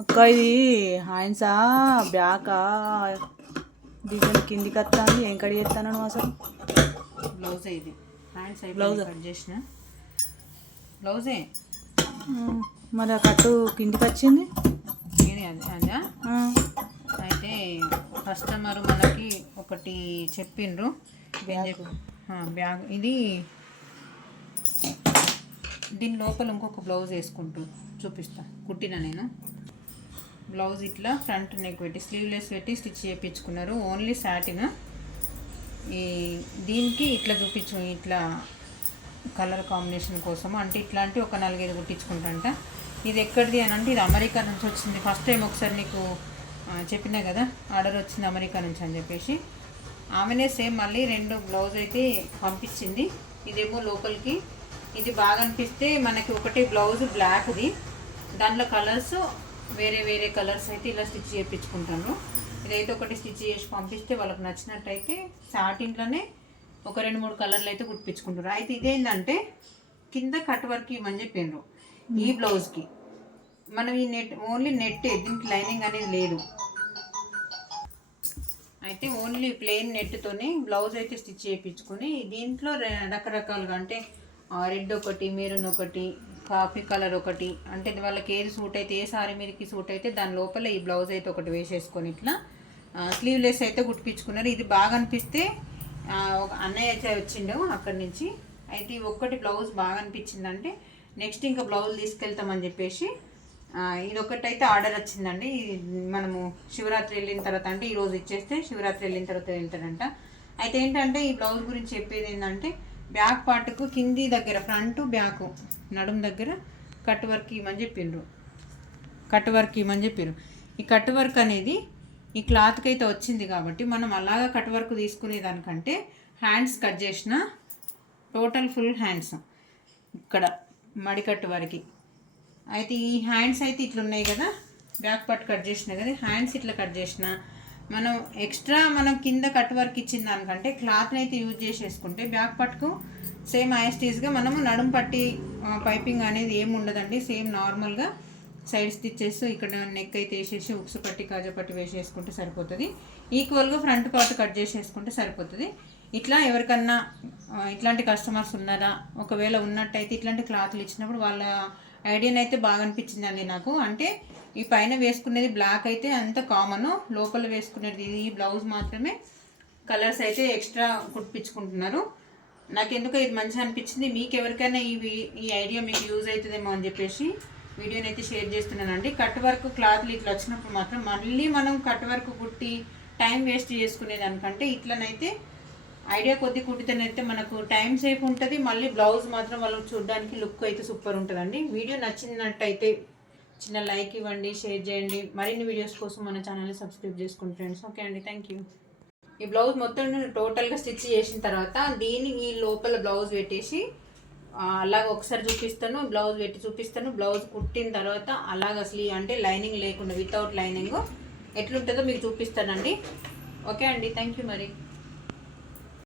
అక్క ఇది హ్యాండ్సా బ్యాకా డిజైన్ కిందికి వస్తాను ఏం కట్ చేస్తాను నువ్వు అసలు బ్లౌజే ఇది హ్యాండ్స్ బ్లౌజ్ కట్ చేసిన బ్లౌజే మరి ఆ కట్టు కిందికి వచ్చింది అదా అయితే కస్టమర్ మనకి ఒకటి చెప్పిండ్రు బ్యాగ్ ఇది దీని లోపల ఇంకొక బ్లౌజ్ వేసుకుంటూ చూపిస్తా కుట్టిన నేను బ్లౌజ్ ఇట్లా ఫ్రంట్ నెక్ పెట్టి స్లీవ్లెస్ పెట్టి స్టిచ్ చేయించుకున్నారు ఓన్లీ సాటిన్ ఈ దీనికి ఇట్లా చూపించు ఇట్లా కలర్ కాంబినేషన్ కోసం అంటే ఇట్లాంటి ఒక 4-5 కుట్టించుకుంటా. ఇది ఎక్కడిది అని అంటే ఇది అమెరికా నుంచి వచ్చింది. ఫస్ట్ టైం ఒకసారి నీకు చెప్పినా కదా ఆర్డర్ వచ్చింది అమెరికా నుంచి అని చెప్పేసి ఆమెనే సేమ్ మళ్ళీ 2 బ్లౌజ్ అయితే పంపించింది. ఇదేమో లోపలికి ఇది బాగా అనిపిస్తే మనకి ఒకటి బ్లౌజ్ బ్లాక్ది దాంట్లో కలర్స్ వేరే వేరే కలర్స్ అయితే ఇలా స్టిచ్ చేయించుకుంటాను. ఇదైతే ఒకటి స్టిచ్ చేసి పంపిస్తే వాళ్ళకి నచ్చినట్టయితే సాటిన్లోనే ఒక 2-3 కలర్లు అయితే కుట్టించుకుంటారు. అయితే ఇదేంటంటే కింద కట్ వర్క్ ఇవ్వమని చెప్పిండ్రు. ఈ బ్లౌజ్కి మనం ఈ నెట్ ఓన్లీ నెట్ దీనికి లైనింగ్ అనేది లేదు. అయితే ఓన్లీ ప్లెయిన్ నెట్తోనే బ్లౌజ్ అయితే స్టిచ్ చేయించుకొని దీంట్లో రకరకాలుగా అంటే రెడ్ ఒకటి, మెరూన్ ఒకటి, కాఫీ కలర్ ఒకటి అంటే వాళ్ళకి ఏది సూట్ అయితే ఏ సారీ మీదకి సూట్ అయితే దాని లోపల ఈ బ్లౌజ్ అయితే ఒకటి వేసేసుకొని ఇట్లా స్లీవ్లెస్ అయితే కుట్టించుకున్నారు. ఇది బాగా అనిపిస్తే ఒక అన్నయ్య అయితే వచ్చిండు అక్కడి నుంచి. అయితే ఒక్కటి బ్లౌజ్ బాగా అనిపించిందంటే నెక్స్ట్ ఇంకా బ్లౌజ్ తీసుకెళ్తామని చెప్పేసి ఇది ఒకటైతే ఆర్డర్ వచ్చిందండి. మనము శివరాత్రి వెళ్ళిన తర్వాత అంటే ఈరోజు ఇచ్చేస్తే శివరాత్రి వెళ్ళిన తర్వాత వెళ్తాడంట. అయితే ఏంటంటే ఈ బ్లౌజ్ గురించి చెప్పేది ఏంటంటే బ్యాక్ పార్ట్కు కింది దగ్గర ఫ్రంట్ బ్యాక్ నడుము దగ్గర కట్ వర్క్ ఇవ్వమని చెప్పిండ్రు. ఈ కట్ వర్క్ అనేది ఈ క్లాత్కి అయితే వచ్చింది కాబట్టి మనం అలాగా కట్ వర్క్ తీసుకునే దానికంటే హ్యాండ్స్ కట్ చేసిన టోటల్ ఫుల్ హ్యాండ్స్ ఇక్కడ మడికట్టు వరకు అయితే ఈ హ్యాండ్స్ అయితే ఇట్లా ఉన్నాయి కదా బ్యాక్ పార్ట్ కట్ చేసిన కదా హ్యాండ్స్ ఇట్లా కట్ చేసిన మనం ఎక్స్ట్రా మనం కింద కట్ వర్క్ ఇచ్చిన దానికంటే క్లాత్ని అయితే యూజ్ చేసేసుకుంటే బ్యాక్ పార్ట్కు సేమ్ యాస్టీస్గా మనము నడుము పట్టి పైపింగ్ అనేది ఏమి ఉండదండి. సేమ్ నార్మల్గా సైడ్ స్టిచ్చెస్ ఇక్కడ నెక్ అయితే వేసేసి ఉక్సు పట్టి కాజా పట్టి వేసేసుకుంటే సరిపోతుంది. ఈక్వల్గా ఫ్రంట్ పార్ట్ కట్ చేసేసుకుంటే సరిపోతుంది. ఇట్లా ఎవరికన్నా ఇట్లాంటి కస్టమర్స్ ఉన్నారా ఒకవేళ ఉన్నట్టయితే ఇట్లాంటి క్లాత్లు ఇచ్చినప్పుడు వాళ్ళ ఐడియాని అయితే బాగా అనిపించిందండి నాకు. అంటే ఈ పైన వేసుకునేది బ్లాక్ అయితే అంత కామన్, లోపల వేసుకునేది ఈ బ్లౌజ్ మాత్రమే కలర్స్ అయితే ఎక్స్ట్రా కుట్టించుకుంటున్నారు. నాకు ఎందుకో ఇది మంచిగా అనిపించింది. మీకు ఎవరికైనా ఈ ఐడియా మీకు యూజ్ అవుతుందేమో అని చెప్పేసి వీడియోని అయితే షేర్ చేస్తున్నానండి. కట్ వర్క్ క్లాత్లు ఇట్లా వచ్చినప్పుడు మాత్రం మళ్ళీ మనం కట్ వర్క్ కుట్టి టైం వేస్ట్ చేసుకునేదానికంటే ఇట్లనైతే ఐడియా కొద్ది కుట్టితేనైతే మనకు టైం సేఫ్ ఉంటుంది. మళ్ళీ బ్లౌజ్ మాత్రం వాళ్ళకి చూడడానికి లుక్ అయితే సూపర్ ఉంటుందండి. వీడియో నచ్చినట్టయితే చిన్న లైక్ ఇవ్వండి, షేర్ చేయండి. మరిన్ని వీడియోస్ కోసం మన ఛానల్ని సబ్స్క్రైబ్ చేసుకోండి ఫ్రెండ్స్. ఓకే అండి, థ్యాంక్ యూ. ఈ బ్లౌజ్ మొత్తం టోటల్గా స్టిచ్ చేసిన తర్వాత దీన్ని ఈ లోపల బ్లౌజ్ పెట్టేసి అలాగ ఒకసారి చూపిస్తాను, బ్లౌజ్ పెట్టి చూపిస్తాను. బ్లౌజ్ కుట్టిన తర్వాత అలాగ అసలు అంటే లైనింగ్ లేకుండా వితౌట్ లైనింగ్ ఎట్లుంటుందో మీకు చూపిస్తానండి. ఓకే అండి, థ్యాంక్ యూ మరి.